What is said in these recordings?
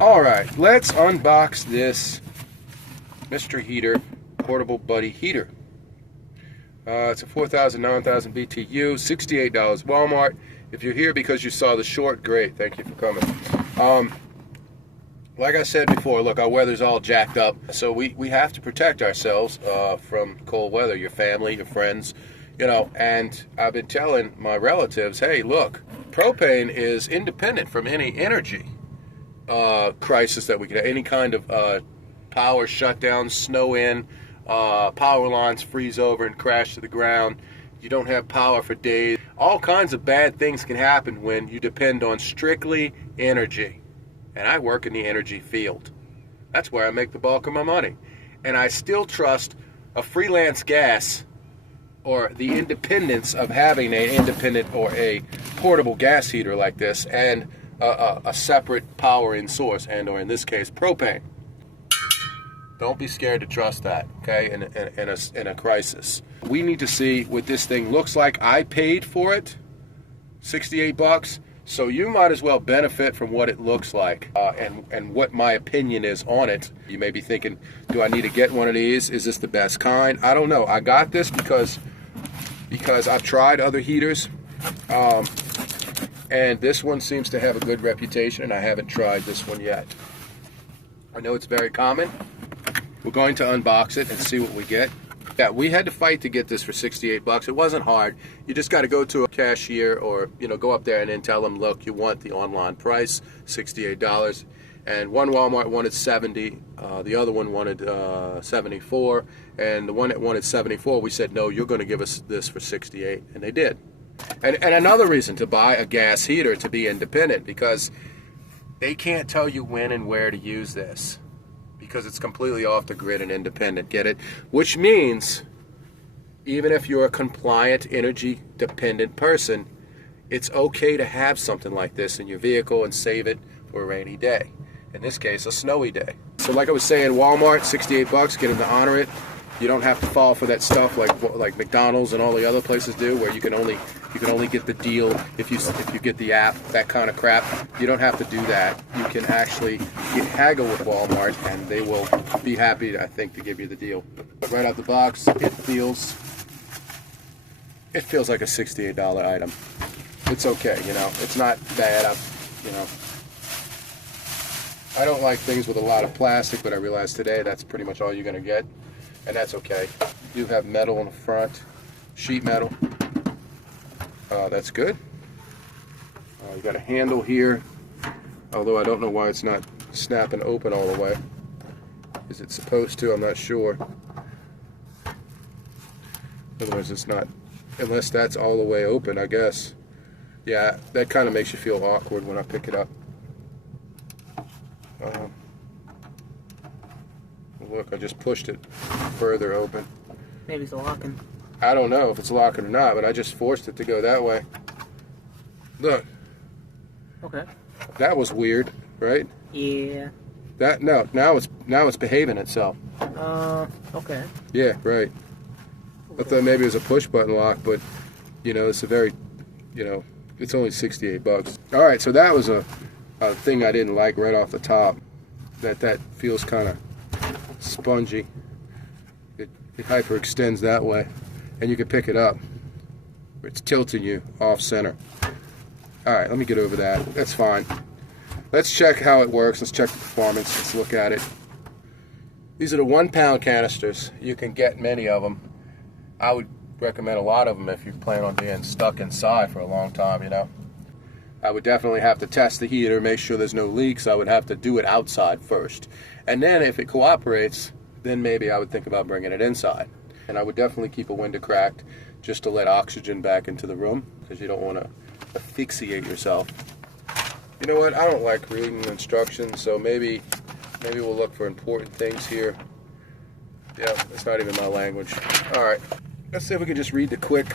Alright, let's unbox this Mr. Heater Portable Buddy Heater. It's a 4,000, 9,000 BTU, $68 Walmart. If you're here because you saw the short, great, thank you for coming. Like I said before, look, our weather's all jacked up, so we have to protect ourselves from cold weather, your family, your friends, you know, and I've been telling my relatives, hey, look, propane is independent from any energy crisis that we could have, any kind of power shutdown, snow in, power lines freeze over and crash to the ground, you don't have power for days. All kinds of bad things can happen when you depend on strictly energy. And I work in the energy field. That's where I make the bulk of my money. And I still trust a freelance gas or the independence of having an independent or a portable gas heater like this and a separate powering source, and or in this case propane. Don't be scared to trust that, okay, in a crisis. We need to see what this thing looks like. I paid for it, 68 bucks. So you might as well benefit from what it looks like and what my opinion is on it. You may be thinking, do I need to get one of these? Is this the best kind? I don't know. I got this because I've tried other heaters, and this one seems to have a good reputation, and I haven't tried this one yet. I know it's very common. We're going to unbox it and see what we get. Yeah, we had to fight to get this for 68 bucks. It wasn't hard. You just got to go to a cashier or, you know, go up there and then tell them, look, you want the online price, $68. And one Walmart wanted 70, the other one wanted 74, and the one that wanted 74, we said, no, you're going to give us this for 68, and they did. And another reason to buy a gas heater, to be independent, because they can't tell you when and where to use this, because it's completely off the grid and independent, get it? Which means, even if you're a compliant, energy-dependent person, it's okay to have something like this in your vehicle and save it for a rainy day. In this case, a snowy day. So like I was saying, Walmart, 68 bucks, get them to honor it. You don't have to fall for that stuff like McDonald's and all the other places do, where you can only get the deal if you get the app, that kind of crap. You don't have to do that. You can actually haggle with Walmart, and they will be happy, I think, to give you the deal. But right out the box, it feels like a $68 item. It's okay, you know. It's not bad. You know, I don't like things with a lot of plastic, but I realized today that's pretty much all you're gonna get. And that's okay. You do have metal in the front, sheet metal. That's good. You got a handle here, although I don't know why it's not snapping open all the way. Is it supposed to? I'm not sure. Otherwise it's not, unless that's all the way open, I guess. Yeah, that kind of makes you feel awkward when I pick it up. Look, I just pushed it further open. Maybe it's locking. I don't know if it's locking or not, but I just forced it to go that way. Look. Okay. That was weird, right? Yeah. Now it's behaving itself. Okay. Yeah, right. I thought maybe it was a push button lock, but you know, it's a very, you know, it's only 68 bucks. All right, so that was a thing I didn't like right off the top. That feels kind of spongy. It hyperextends that way, and you can pick it up. It's tilting you off center. All right, let me get over that. That's fine. Let's check how it works. Let's check the performance. Let's look at it. These are the 1 pound canisters. You can get many of them. I would recommend a lot of them if you plan on being stuck inside for a long time, you know. I would definitely have to test the heater, make sure there's no leaks. I would have to do it outside first. And then if it cooperates, then maybe I would think about bringing it inside. And I would definitely keep a window cracked just to let oxygen back into the room, because you don't want to asphyxiate yourself. You know what? I don't like reading instructions, so maybe we'll look for important things here. Yeah, it's not even my language. All right, let's see if we can just read the quick.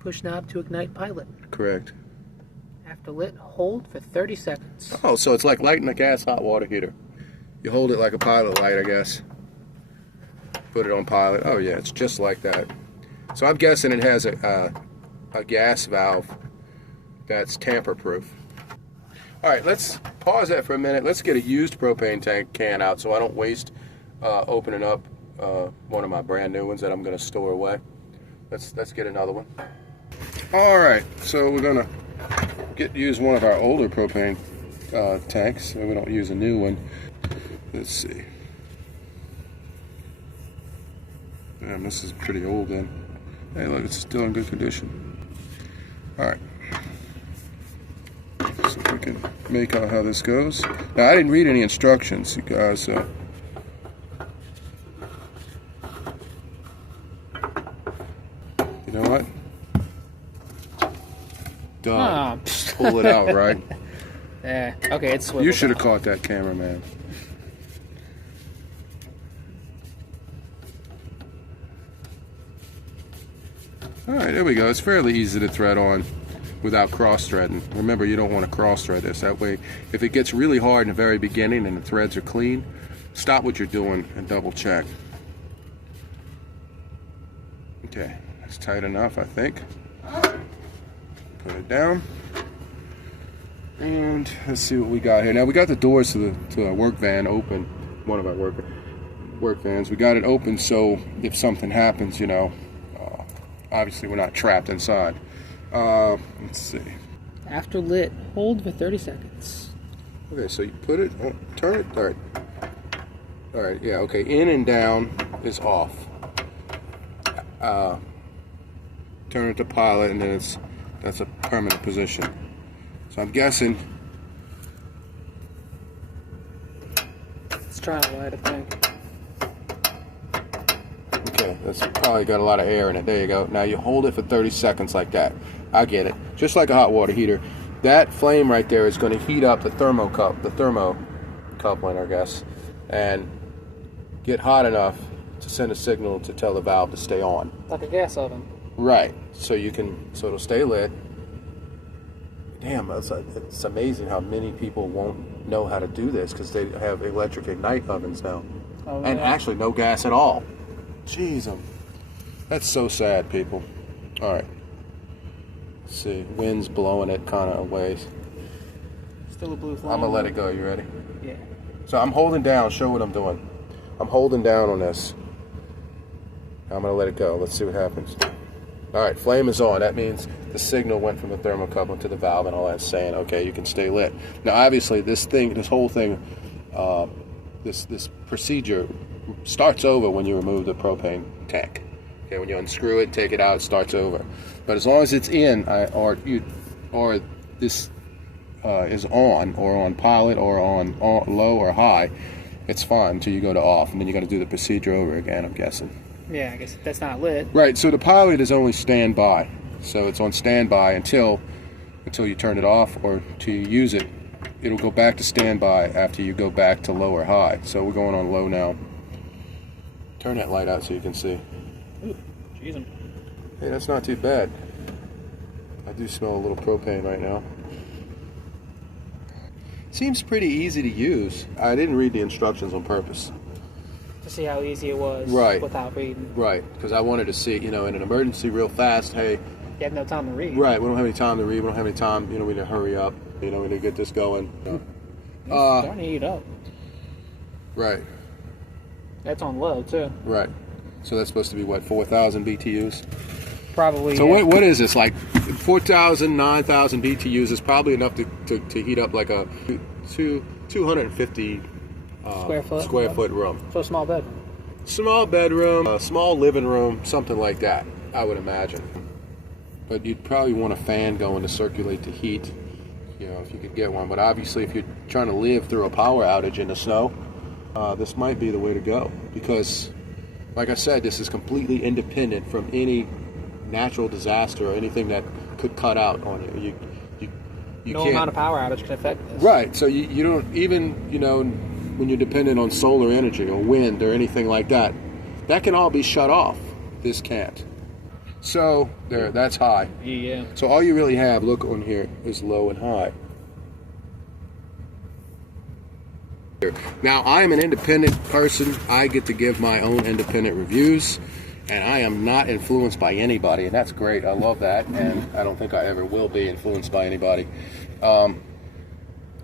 Push knob to ignite pilot. Correct. After lit, hold for 30 seconds. Oh, so it's like lighting a gas hot water heater. You hold it like a pilot light, I guess. Put it on pilot. Oh yeah, it's just like that. So I'm guessing it has a gas valve that's tamper-proof. All right, let's pause that for a minute. Let's get a used propane tank can out so I don't waste opening up one of my brand new ones that I'm going to store away. Let's get another one. All right, so we're going to use one of our older propane tanks, so we don't use a new one. Let's see. Damn, this is pretty old then. Hey, look, it's still in good condition. All right. So we can make out how this goes. Now, I didn't read any instructions, you guys. You know what? Done. Pull it out, right? Yeah. Okay, it's swiveled. You should have caught that, cameraman. All right, there we go. It's fairly easy to thread on without cross-threading. Remember, you don't want to cross-thread this. That way, if it gets really hard in the very beginning and the threads are clean, stop what you're doing and double check. Okay, that's tight enough, I think. Put it down. And let's see what we got here. Now, we got the doors to our work van open. One of our work vans. We got it open so if something happens, you know, obviously we're not trapped inside. Let's see. After lit, hold for 30 seconds. Okay, so you put it, turn it, all right. All right, yeah, okay, in and down is off. Turn it to pilot, and then that's a permanent position. So I'm guessing. Let's try to light a thing. Okay, that's probably got a lot of air in it. There you go. Now you hold it for 30 seconds like that. I get it. Just like a hot water heater. That flame right there is going to heat up the thermocoupling, I guess, and get hot enough to send a signal to tell the valve to stay on. Like a gas oven. Right. So it'll stay lit. Damn, it's amazing how many people won't know how to do this because they have electric ignite ovens now. Oh, and yeah. actually no gas at all. Jeez, that's so sad, people. All right. Let's see. Wind's blowing it kind of away. Still a blue flame. I'm going to let it go. You ready? Yeah. So I'm holding down. Show what I'm doing. I'm holding down on this. I'm going to let it go. Let's see what happens. All right, flame is on. That means the signal went from the thermocouple to the valve and all that, saying, okay, you can stay lit. Now, obviously, this whole thing, this procedure starts over when you remove the propane tank. Okay, when you unscrew it, take it out, it starts over. But as long as it's in, or this is on, or on pilot, or on low or high, it's fine until you go to off, and then you got to do the procedure over again, I'm guessing. Yeah, I guess that's not lit. Right, so the pilot is only standby. So it's on standby until you turn it off or to use it. It'll go back to standby after you go back to low or high. So we're going on low now. Turn that light out so you can see. Ooh, jeez. Hey, that's not too bad. I do smell a little propane right now. Seems pretty easy to use. I didn't read the instructions on purpose. To see how easy it was without reading. Right, because I wanted to see, in an emergency real fast, hey. You have no time to read. Right, we don't have any time to read. We don't have any time, we need to hurry up. We need to get this going. It's starting to heat up. Right. That's on low, too. Right. So that's supposed to be, what, 4,000 BTUs? Probably. So what is this, like 4,000, 9,000 BTUs is probably enough to heat up like a 250 square foot room. So a small bedroom. Small bedroom, a small living room, something like that, I would imagine. But you'd probably want a fan going to circulate the heat, if you could get one. But obviously, if you're trying to live through a power outage in the snow, this might be the way to go. Because, like I said, this is completely independent from any natural disaster or anything that could cut out on you. You no can't, amount of power outage can affect this. Right. So you don't even, when you're dependent on solar energy or wind or anything like that, that can all be shut off. This can't. So there, that's high. Yeah. So all you really have, look on here, is low and high. Now I am an independent person. I get to give my own independent reviews, and I am not influenced by anybody, and that's great. I love that, and I don't think I ever will be influenced by anybody.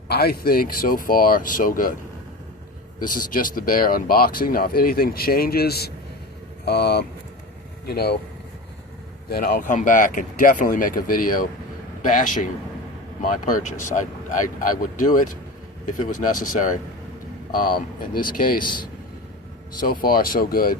I think so far so good. This is just the bare unboxing. Now if anything changes, you know, then I'll come back and definitely make a video bashing my purchase. I would do it if it was necessary. In this case, so far so good.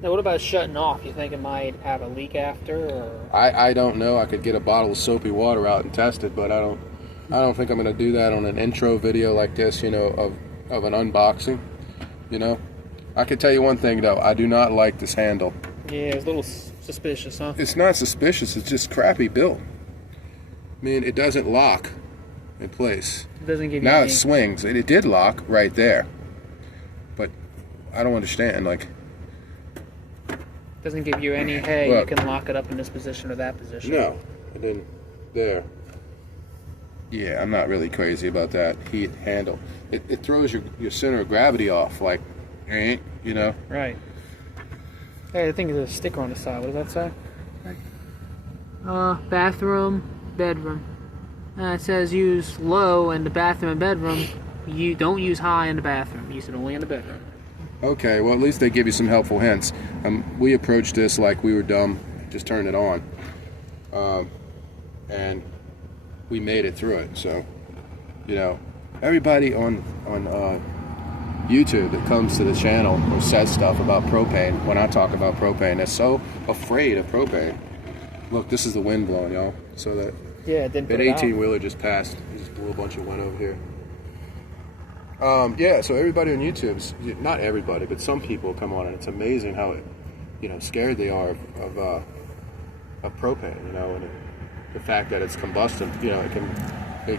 Now, what about shutting off? You think it might have a leak after, or? I don't know. I could get a bottle of soapy water out and test it, but I don't think I'm going to do that on an intro video like this, you know, of an unboxing. You know, I can tell you one thing though. I do not like this handle. Yeah, it's a little suspicious, huh? It's not suspicious. It's just crappy built. I mean, it doesn't lock in place. It doesn't give you now any... it swings. It did lock right there, but I don't understand. Like, doesn't give you any, hey, look, you can lock it up in this position or that position. No, and then there. Yeah, I'm not really crazy about that heat handle. It throws your center of gravity off, like, you know. Right. Hey, I think there's a sticker on the side. What does that say? Bathroom, bedroom. It says use low in the bathroom and bedroom. You don't use high in the bathroom. Use it only in the bedroom. Okay, well at least they give you some helpful hints. We approached this like we were dumb, just turned it on, and we made it through it. So, you know, everybody on YouTube that comes to the channel or says stuff about propane, when I talk about propane, they're so afraid of propane. Look, this is the wind blowing, y'all. So that it didn't put that it out. 18-wheeler just passed. He just blew a bunch of wind over here. Yeah, so everybody on YouTube's, not everybody, but some people come on, and it's amazing how, you know, scared they are of propane, you know, and the fact that it's combustion, you know,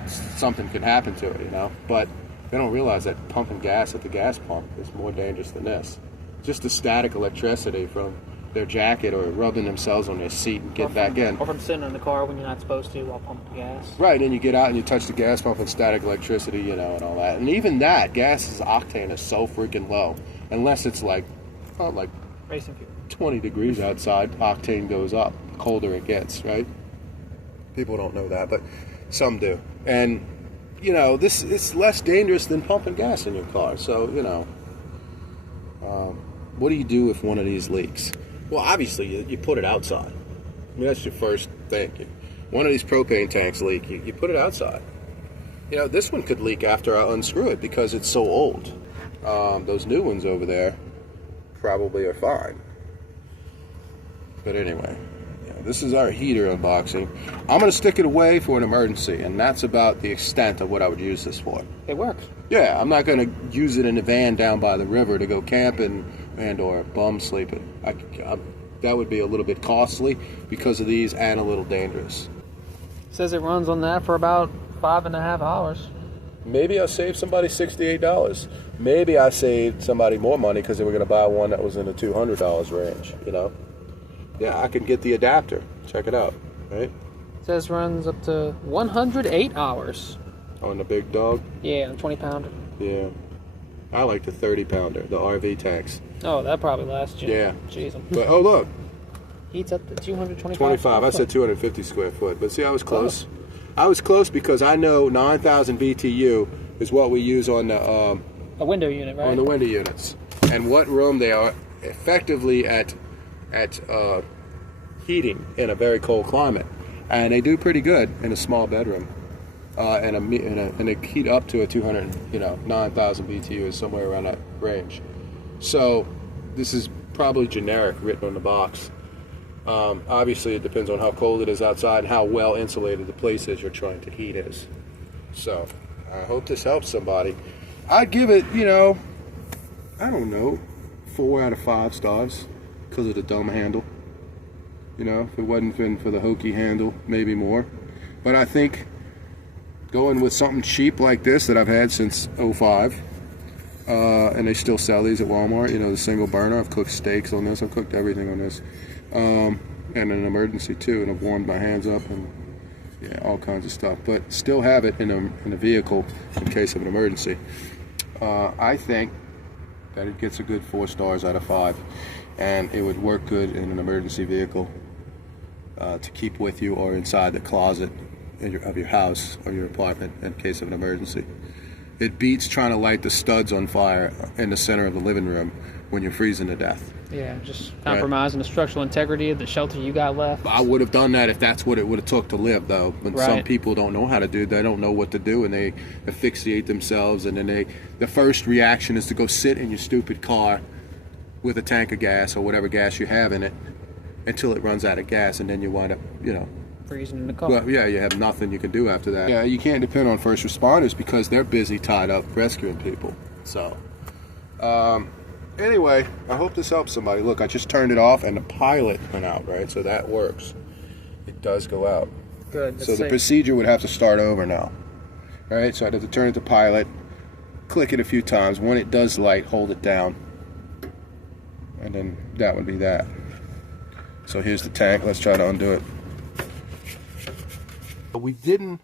something can happen to it, you know, but they don't realize that pumping gas at the gas pump is more dangerous than this. Just the static electricity from their jacket or rubbing themselves on their seat and get back in. Or from sitting in the car when you're not supposed to while pumping gas. Right, and you get out and you touch the gas pump and static electricity, you know, and all that. And even that, gas's octane is so freaking low. Unless it's like Racing fuel. 20 degrees outside, octane goes up. The colder it gets, right? People don't know that, but some do. And, you know, this is less dangerous than pumping gas in your car. So, you know, what do you do if one of these leaks? Well, obviously, you put it outside. I mean, that's your first thing. One of these propane tanks leak, you put it outside. You know, this one could leak after I unscrew it because it's so old. Those new ones over there probably are fine. But anyway, yeah, this is our heater unboxing. I'm going to stick it away for an emergency, and that's about the extent of what I would use this for. It works. Yeah, I'm not going to use it in a van down by the river to go camping and or bum sleeping. That would be a little bit costly because of these and a little dangerous. It says it runs on that for about 5.5 hours. Maybe I saved somebody $68. Maybe I saved somebody more money because they were going to buy one that was in the $200 range, you know? Yeah, I can get the adapter. Check it out, right? It says runs up to 108 hours. On the big dog? Yeah, 20-pounder. Yeah. I like the 30-pounder, the RV tanks. Oh, that probably lasts you. Yeah. Jeez. But, oh, look. Heats up to 225. 25. I said 250 square foot. But see, I was close. I was close because I know 9,000 BTU is what we use on the a window unit, right? on the window units, and what room they are effectively at heating in a very cold climate, and they do pretty good in a small bedroom, and they heat up to a 9,000 BTU is somewhere around that range. So this is probably generic written on the box. Obviously, it depends on how cold it is outside and how well insulated the place is you're trying to heat is. So, I hope this helps somebody. I'd give it, I don't know, 4 out of 5 stars because of the dumb handle. If it wasn't been for the hokey handle, maybe more. But I think going with something cheap like this that I've had since '05, and they still sell these at Walmart, the single burner. I've cooked steaks on this. I've cooked everything on this. And in an emergency too, and I've warmed my hands up and all kinds of stuff, but still have it in a vehicle in case of an emergency. I think that it gets a good 4 stars out of 5, and it would work good in an emergency vehicle to keep with you or inside the closet of your house or your apartment in case of an emergency. It beats trying to light the studs on fire in the center of the living room when you're freezing to death. Yeah, just compromising the structural integrity of the shelter you got left. I would have done that if that's what it would have took to live, though. But some people don't know how to do. They don't know what to do, and they asphyxiate themselves. And then the first reaction is to go sit in your stupid car with a tank of gas or whatever gas you have in it until it runs out of gas, and then you wind up, freezing in the car. Well, yeah, you have nothing you can do after that. Yeah, you can't depend on first responders because they're busy tied up rescuing people. So, anyway, I hope this helps somebody. Look, I just turned it off and the pilot went out, right? So that works. It does go out. Good. So the procedure would have to start over now. Right? So I'd have to turn it to pilot, click it a few times. When it does light, hold it down. And then that would be that. So here's the tank. Let's try to undo it. We didn't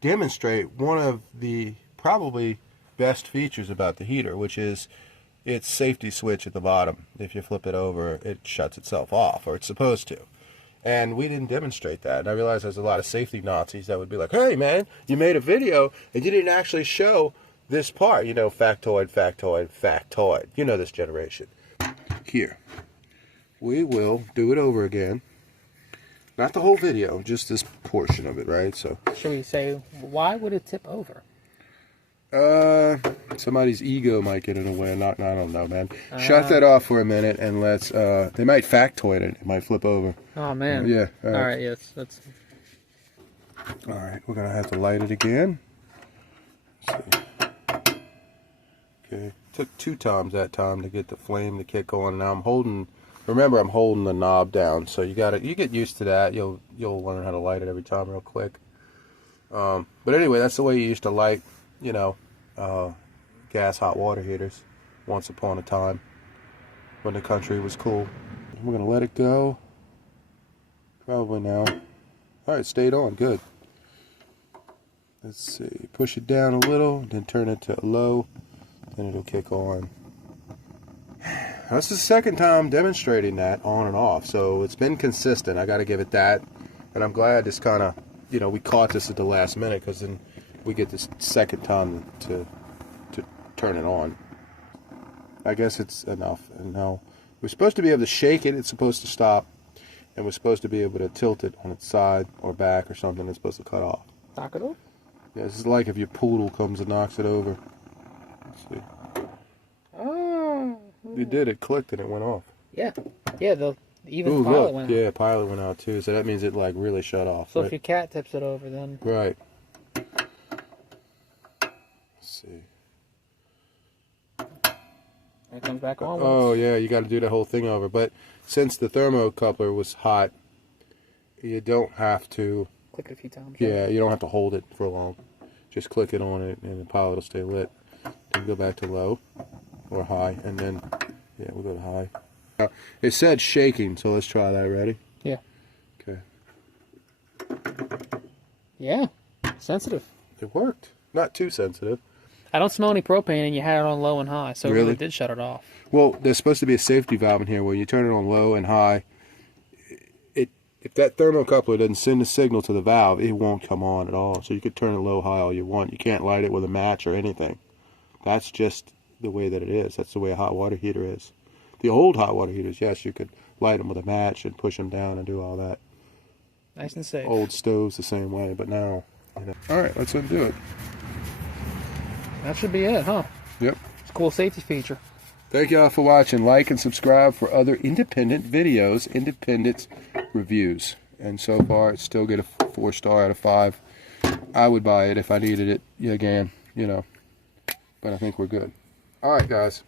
demonstrate one of the probably best features about the heater, which is its safety switch at the bottom. If you flip it over, it shuts itself off, or it's supposed to. And we didn't demonstrate that. And I realize there's a lot of safety Nazis that would be like, hey man, you made a video and you didn't actually show this part. Factoid, factoid, factoid. You know this generation. Here, we will do it over again. Not the whole video, just this portion of it, right? So, should we say, why would it tip over? Somebody's ego might get in the way. I don't know, man. Shut that off for a minute and let's, they might factoid it. It might flip over. Oh, man. Yeah. All right, yes. That's... All right, we're going to have to light it again. Let's see. Okay. Took 2 times that time to get the flame to kick on. Now I'm holding... Remember, I'm holding the knob down, so you get used to that. You'll learn how to light it every time real quick. But anyway, that's the way you used to light, gas hot water heaters once upon a time when the country was cool. We're gonna let it go. Probably now. All right, stayed on. Good. Let's see. Push it down a little, then turn it to low, then it'll kick on. This is the second time demonstrating that on and off, so it's been consistent. I got to give it that, and I'm glad this kind of, we caught this at the last minute, because then we get this second time to turn it on. I guess it's enough. And now we're supposed to be able to shake it. It's supposed to stop, and we're supposed to be able to tilt it on its side or back or something. It's supposed to cut off. Knock it off? Yeah, this is like if your poodle comes and knocks it over. Let's see. It did. It clicked and it went off. Yeah. Yeah, the pilot went out. Yeah, pilot went out too. So that means it really shut off. So right? If your cat tips it over, then... Right. Let's see. It comes back on. Oh, yeah, you got to do the whole thing over. But since the thermocoupler was hot, you don't have to... Click it a few times. Yeah, you don't have to hold it for long. Just click it on it and the pilot will stay lit. Then go back to low or high, and then, yeah, we'll go to high. It said shaking, so let's try that. Ready? Yeah. Okay. Yeah. Sensitive. It worked. Not too sensitive. I don't smell any propane, and you had it on low and high, so it really did shut it off. Well, there's supposed to be a safety valve in here where you turn it on low and high. If that thermocoupler doesn't send a signal to the valve, it won't come on at all. So you could turn it low, high all you want. You can't light it with a match or anything. That's just the way that it is. That's the way a hot water heater is. The old hot water heaters, yes, you could light them with a match and push them down and do all that. Nice and safe. Old stoves the same way, but now, All right, let's undo it. That should be it, huh? Yep. It's a cool safety feature. Thank y'all for watching. Like and subscribe for other independent videos, independent reviews. And so far, it's still get a 4-star out of 5. I would buy it if I needed it again, But I think we're good. All right, guys.